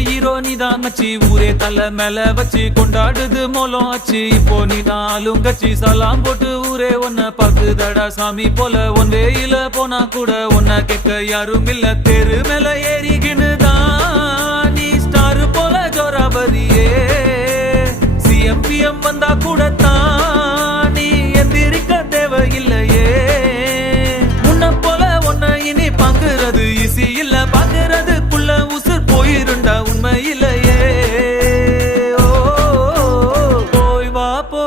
hero நீதான் மச்சி ஊரே தலை மேல வச்சு கொண்டாடுது மோலம் ஆச்சு இப்போ நீ நாளும் கட்சி சலாம் போட்டு ஊரே உன்னை பாக்குதடா சாமி போல ஒன் வேயில போனா கூட உன்னை கேட்க யாரும் இல்ல தெரு மேல ஏறிக்கினுதான் நீ ஸ்டார் போல ஜோராபதியே சிஎம்பிஎம் வந்தா கூட தான்